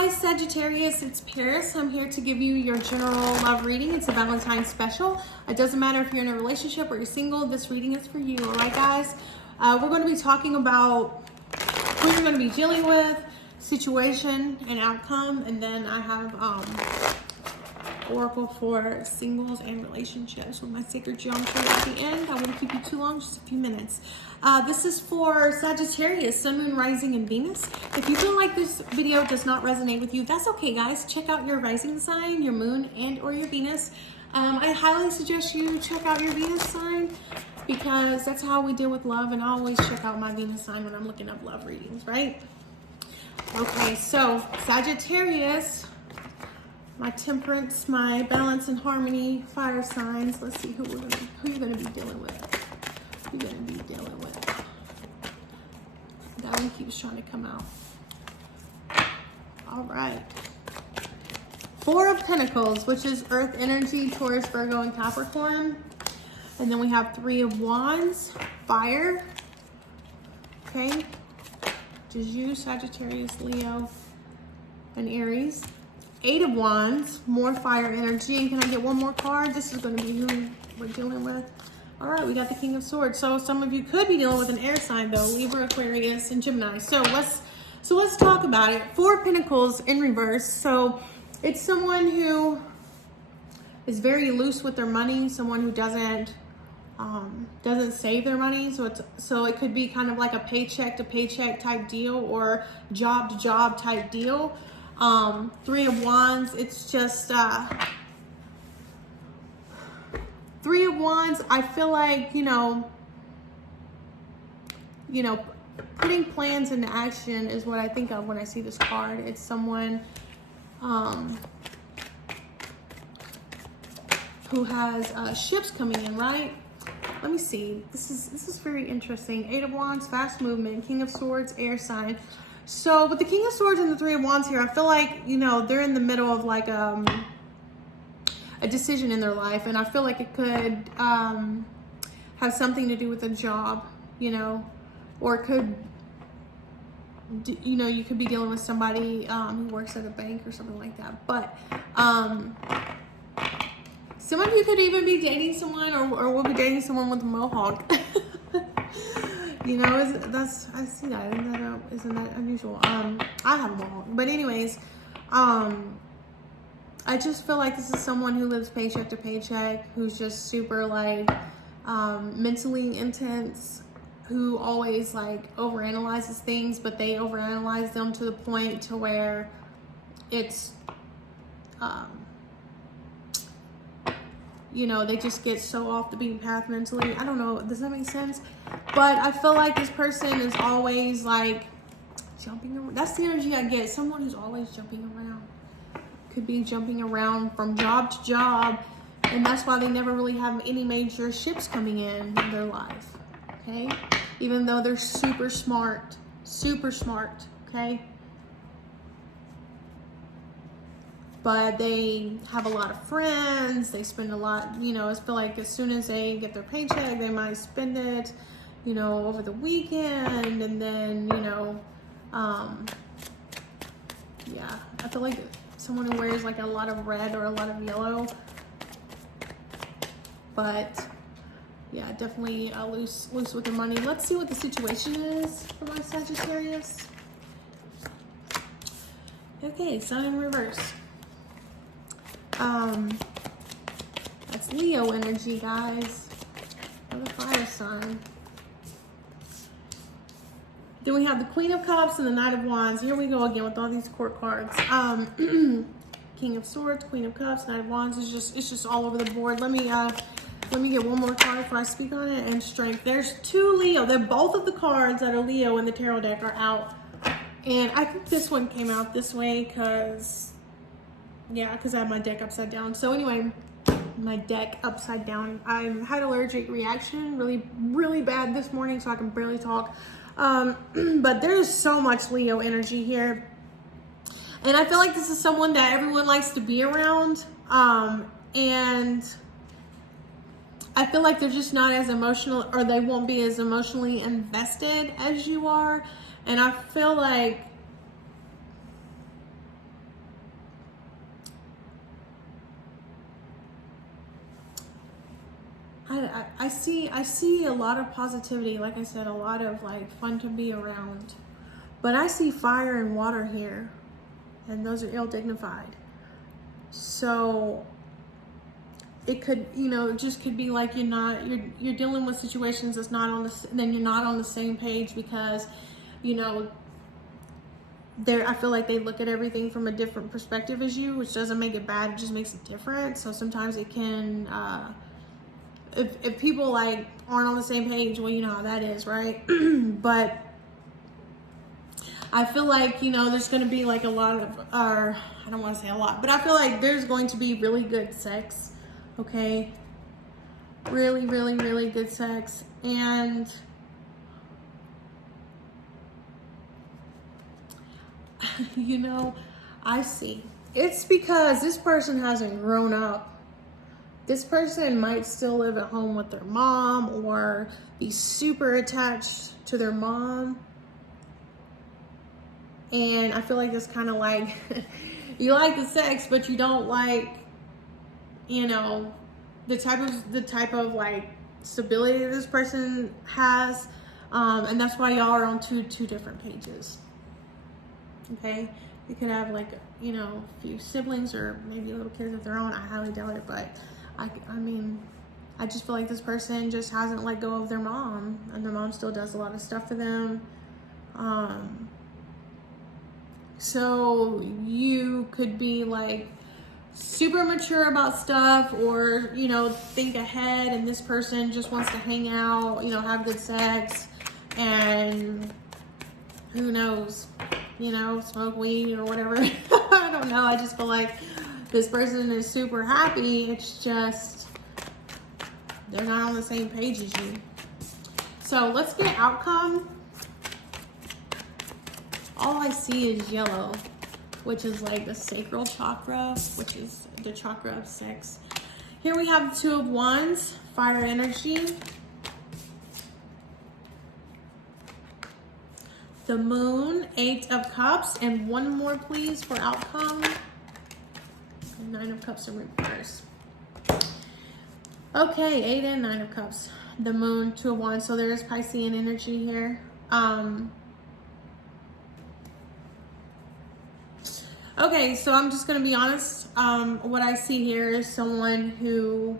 Hi Sagittarius, it's Paris. I'm here to give you your general love reading. It's a Valentine special. It doesn't matter if you're in a relationship or you're single, this reading is for you, all right guys? We're going to be talking about who you're going to be dealing with, situation and outcome, and then I have Oracle for singles and relationships with my sacred geometry at the end. I won't keep you too long, just a few minutes. This is for Sagittarius, Sun, Moon, Rising, and Venus. If you feel like this video does not resonate with you, that's okay, guys. Check out your rising sign, your moon, and or your Venus. I highly suggest you check out your Venus sign because that's how we deal with love, and I always check out my Venus sign when I'm looking up love readings, right? Okay, so Sagittarius, my Temperance, my Balance and Harmony fire signs. Let's see who you're gonna be dealing with. Who you're gonna be dealing with. That one keeps trying to come out. All right. Four of Pentacles, which is Earth energy, Taurus, Virgo, and Capricorn. And then we have Three of Wands, fire. Okay. Which is you, Sagittarius, Leo, and Aries. Eight of Wands, more fire energy. And can I get one more card? This is going to be who we're dealing with. All right, we got the King of Swords. So some of you could be dealing with an air sign though, Libra, Aquarius, and Gemini. So let's talk about it. Four of Pentacles in reverse. So it's someone who is very loose with their money, someone who doesn't save their money. So it could be kind of like a paycheck to paycheck type deal or job to job type deal. Three of Wands, it's just Three of Wands, I feel like, you know, putting plans into action is what I think of when I see this card. It's someone who has ships coming in, right? Let me see. This is very interesting. Eight of Wands, fast movement, King of Swords, air sign. So with the King of Swords and the Three of Wands here, I feel like, you know, they're in the middle of like a decision in their life, and I feel like it could have something to do with a job, you know, or it could, you know, you could be dealing with somebody who works at a bank or something like that. But some of you could even be dating someone or will be dating someone with a mohawk. You know, I see that. Isn't that unusual? I have a mohawk. But anyways, I just feel like this is someone who lives paycheck to paycheck, who's just super like mentally intense, who always like overanalyzes things, but they overanalyze them to the point to where it's you know, they just get so off the beaten path mentally. I don't know, does that make sense? But I feel like this person is always like jumping around. That's the energy I get. Someone who's always jumping around. Could be jumping around from job to job, and that's why they never really have any major ships coming in their life, okay? Even though they're super smart, okay? But they have a lot of friends, they spend a lot, you know, I feel like as soon as they get their paycheck, they might spend it, you know, over the weekend, and then, you know, yeah, I feel like someone who wears like a lot of red or a lot of yellow. But yeah, definitely loose with their money. Let's see what the situation is for my Sagittarius. Okay, Sun in reverse. That's Leo energy, guys. For the fire sign. Then we have the Queen of Cups and the Knight of Wands. Here we go again with all these court cards. King of Swords, Queen of Cups, Knight of Wands. It's just all over the board. Let me get one more card before I speak on it. And Strength. There's two Leo. They're both of the cards that are Leo in the tarot deck are out. And I think this one came out this way because I have my deck upside down. So anyway, my deck upside down. I had allergic reaction, really bad this morning, so I can barely talk. But there's so much Leo energy here. And I feel like this is someone that everyone likes to be around. And I feel like they're just not as emotional, or they won't be as emotionally invested as you are. And I feel like I see a lot of positivity. Like I said, a lot of like fun to be around. But I see fire and water here, and those are ill-dignified. So it could, it just could be like you're dealing with situations that's not on then you're not on the same page because, I feel like they look at everything from a different perspective as you, which doesn't make it bad, it just makes it different. So sometimes it can, if people like aren't on the same page, well, you know how that is, right? But I feel like, there's going to be like a lot of, I don't want to say a lot, but I feel like there's going to be really good sex, okay? Really, really, really good sex. And I see. It's because this person hasn't grown up. This person might still live at home with their mom or be super attached to their mom. And I feel like it's kind of like, you like the sex, but you don't like, the type of like stability that this person has. And that's why y'all are on two different pages. Okay, you could have like, a few siblings or maybe little kids of their own. I highly doubt it, but I just feel like this person just hasn't let go of their mom, and their mom still does a lot of stuff for them. So you could be like super mature about stuff, or, think ahead, and this person just wants to hang out, have good sex, and who knows, smoke weed or whatever. I don't know. I just feel like this person is super happy. It's just, they're not on the same page as you. So let's get outcome. All I see is yellow, which is like the sacral chakra, which is the chakra of sex. Here we have the Two of Wands, fire energy. The Moon, Eight of Cups, and one more please for outcome. And Nine of Cups in reverse. Okay, 8 and 9 of Cups. The Moon, Two of Wands. So there is Piscean energy here. Okay, so I'm just gonna be honest. What I see here is someone who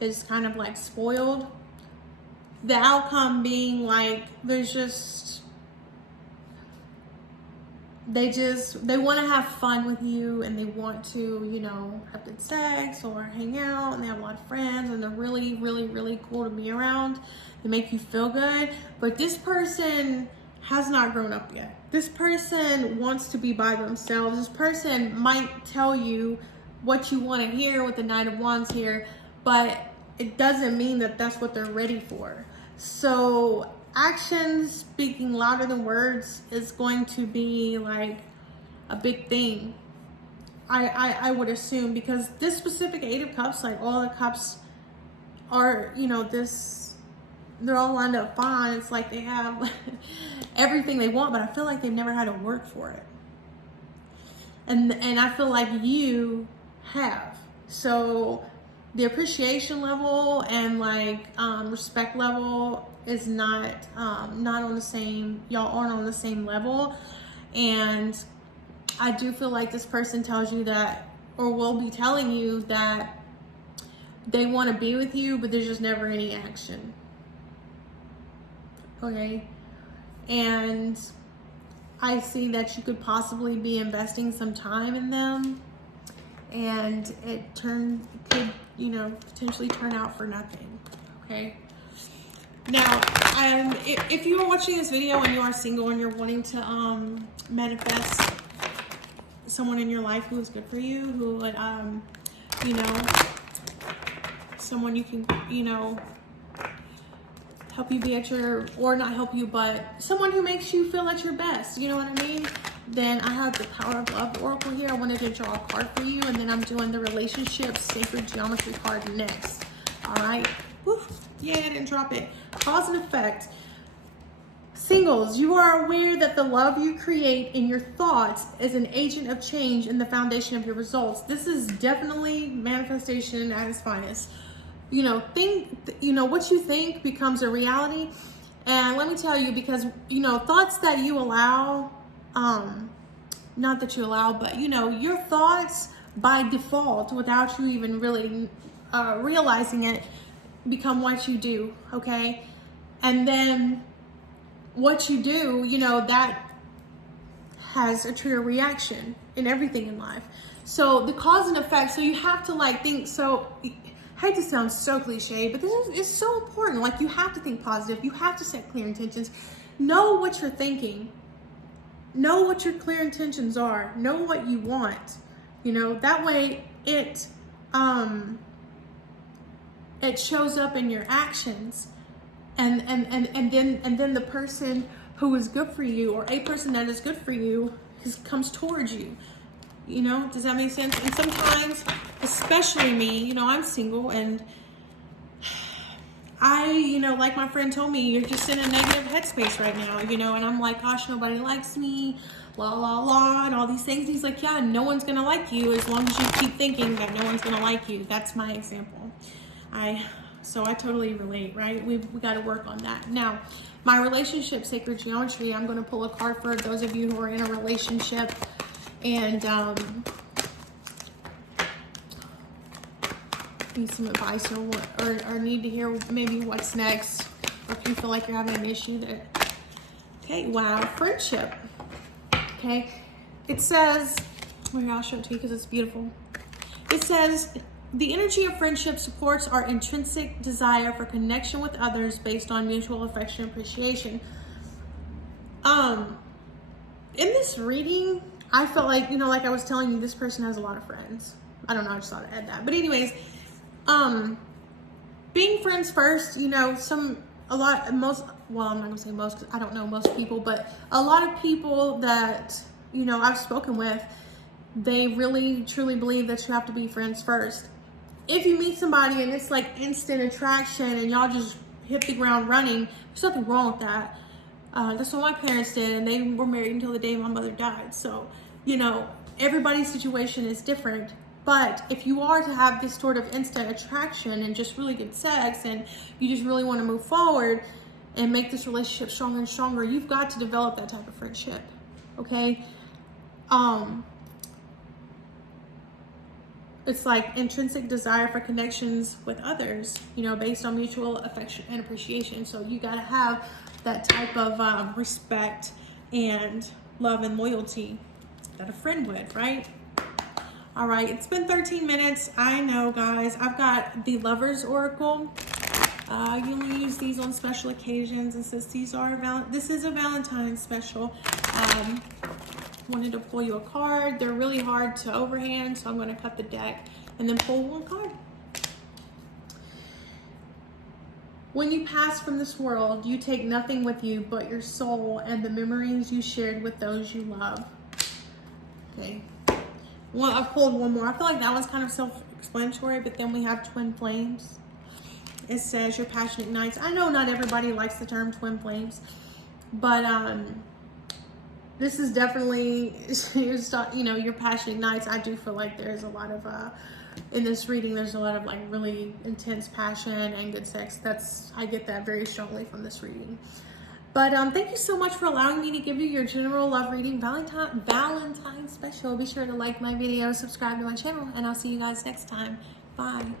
is kind of like spoiled. The outcome being like, there's just, they want to have fun with you, and they want to, have good sex or hang out, and they have a lot of friends, and they're really, really, really cool to be around. They make you feel good. But this person has not grown up yet. This person wants to be by themselves. This person might tell you what you want to hear with the Knight of Wands here, but it doesn't mean that that's what they're ready for. So actions speaking louder than words is going to be like a big thing. I would assume, because this specific Eight of Cups, like all the cups are, they're all lined up fine. It's like they have everything they want, but I feel like they've never had to work for it. And I feel like you have. So the appreciation level and like respect level is not on the same, y'all aren't on the same level. And I do feel like this person tells you that, or will be telling you that they want to be with you, but there's just never any action. Okay. And I see that you could possibly be investing some time in them, and it could, potentially turn out for nothing. Okay. Now, if you are watching this video and you are single and you're wanting to manifest someone in your life who is good for you, who would, someone you can, help you be at your, or not help you, but someone who makes you feel at your best, you know what I mean? Then I have the Power of Love Oracle here. I wanted to draw a card for you, and then I'm doing the Relationship Sacred Geometry card next. All right. Woo. Yeah, I didn't drop it. Cause and effect. Singles, you are aware that the love you create in your thoughts is an agent of change in the foundation of your results. This is definitely manifestation at its finest. what you think becomes a reality. And let me tell you, because, thoughts that you allow, not that you allow, but, your thoughts by default, without you even really realizing it, become what you do, okay? And then what you do, that has a trigger reaction in everything in life. So the cause and effect, so you have to think, so I hate to sound so cliche, but this is so important. You have to think positive. You have to set clear intentions. Know what you're thinking. Know what your clear intentions are. Know what you want. That way it shows up in your actions, and then the person who is good for you, or a person that is good for you, comes towards you. Does that make sense? And sometimes, especially me, I'm single, and I, like my friend told me, you're just in a negative headspace right now, and I'm like, gosh, nobody likes me, la, la, la, and all these things. He's like, yeah, no one's going to like you as long as you keep thinking that no one's going to like you. That's my example. So I totally relate, right? We got to work on that. Now, my relationship sacred geometry, I'm going to pull a card for those of you who are in a relationship and need some advice or need to hear maybe what's next, or if you feel like you're having an issue there. Okay, wow, friendship. Okay, it says, well, I'll show it to you because it's beautiful. It says, the energy of friendship supports our intrinsic desire for connection with others based on mutual affection and appreciation. In this reading, I felt like, like I was telling you, this person has a lot of friends. I don't know, I just thought I'd add that. But anyways, being friends first, I'm not gonna say most, because I don't know most people, but a lot of people that, I've spoken with, they really truly believe that you have to be friends first. If you meet somebody and it's instant attraction and y'all just hit the ground running, there's nothing wrong with that. That's what my parents did, and they were married until the day my mother died. So, everybody's situation is different. But if you are to have this sort of instant attraction and just really good sex, and you just really want to move forward and make this relationship stronger and stronger, you've got to develop that type of friendship, okay? It's intrinsic desire for connections with others, based on mutual affection and appreciation. So you got to have that type of respect and love and loyalty that a friend would, right? All right, it's been 13 minutes. I know, guys. I've got the Lover's Oracle. You only use these on special occasions, and since this is a Valentine special, wanted to pull you a card. They're really hard to overhand, so I'm going to cut the deck and then pull one card. When you pass from this world, you take nothing with you but your soul and the memories you shared with those you love. Okay. Well, I pulled one more. I feel like that one's kind of self-explanatory, but then we have twin flames. It says your passionate nights. I know not everybody likes the term twin flames, but this is definitely, your passionate nights. I do feel like there's a lot of, in this reading, there's a lot of really intense passion and good sex. I get that very strongly from this reading. But thank you so much for allowing me to give you your general love reading Valentine special. Be sure to like my video, subscribe to my channel, and I'll see you guys next time. Bye.